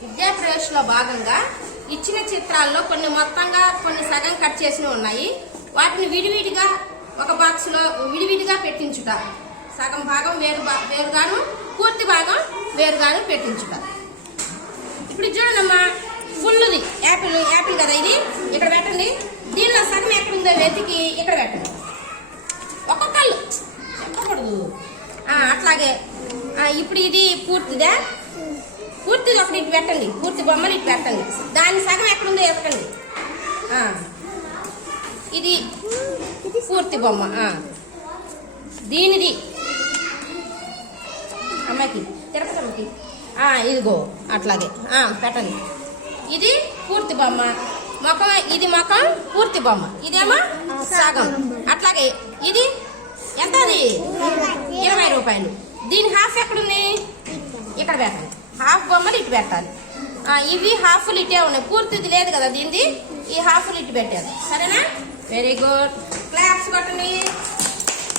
విద్యా ప్రవేశంలో భాగంగా ఇచ్చిన చిత్రాల్లో కొన్ని మొత్తంగా కొన్ని సగం కట్ చేసినవి ఉన్నాయి. వాటిని విడివిడిగా ఒక బాక్స్ లో విడివిడిగా పెట్టించుట. సగం భాగం వేరుగాను పూర్తి భాగం వేరుగాను పెట్టించుట. ఇప్పుడు చూడండమ్మా, ఫుల్ది యాపిల్ కదా, ఇది ఇక్కడ పెట్టండి. దీనిలో సగం ఎక్కడుందో వెతికి ఇక్కడ పెట్టండి. ఒక్కొక్కళ్ళు చెప్పకూడదు. అట్లాగే ఇప్పుడు ఇది పూర్తిదా, పూర్తిది ఒకటి ఇటు పెట్టండి, పూర్తి బొమ్మలు ఇటు పెట్టండి. దాని సగం ఎక్కడుందో ఎతకండి. ఇది పూర్తి బొమ్మ, దీనిది అమ్మాయికి తిరుపతి అమ్మకి ఇదిగో అట్లాగే పెట్టండి. ఇది పూర్తి బొమ్మ, ముఖం ఇది ముఖం పూర్తి బొమ్మ, ఇదేమో సగం. అట్లాగే ఇది ఎంత, అది 20 రూపాయలు. దీని హాఫ్ ఎక్కడుంది, ఇక్కడ పెట్టండి. హాఫ్ బొమ్మలు ఇటు పెట్టాలి. ఇవి హాఫ్లు ఇటే ఉన్నాయి, పూర్తిది లేదు కదా దీనిది. ఈ హాఫ్లు ఇటు పెట్టారు. సరేనా? వెరీ గుడ్, క్లాప్స్ కొట్టండి.